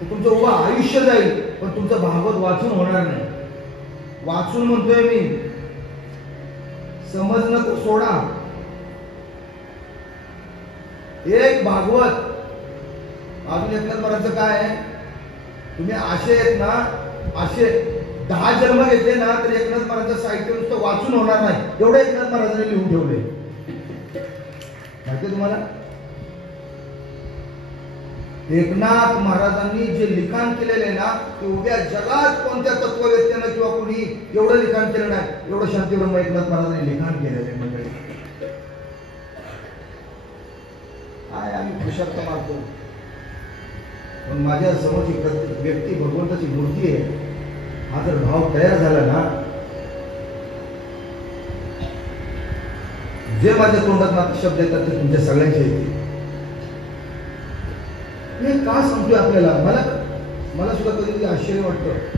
तर तुमचं उभं आयुष्य जाईल, पण तुमचं भागवत वाचून होणार नाही. वाचून म्हणतोय मी, समजणं तर सोडा. एक भागवत अजून एकनाथ महाराजांचं काय आहे, तुम्ही असे आहेत ना, असे 10 जन्म घेतले ना तर एकनाथ महाराजांचं साहित्य नुसतं वाचून होणार नाही, एवढं एकनाथ महाराजांनी लिहून ठेवले. माहिती तुम्हाला, एकनाथ महाराजांनी जे लिखाण केलेले ना ते उद्या जगात कोणत्या तत्ववेत्यानं किंवा कोणी एवढं लिखाण केलं नाही, एवढं शांतीब्रह्म एकनाथ महाराजांनी लिखाण केलेले मंडळी. काय आम्ही पुरुषार्थ मानतो, पण माझ्या समोरची प्रत्येक व्यक्ती भगवंताची मूर्ती आहे. हा जर भाव तयार झाला ना, जे माझ्या तोंडात ना शब्द येतात ते तुमच्या सगळ्यांचे येतील. मी का सांगतोय आपल्याला, मला सुद्धा कधी आश्चर्य वाटतं.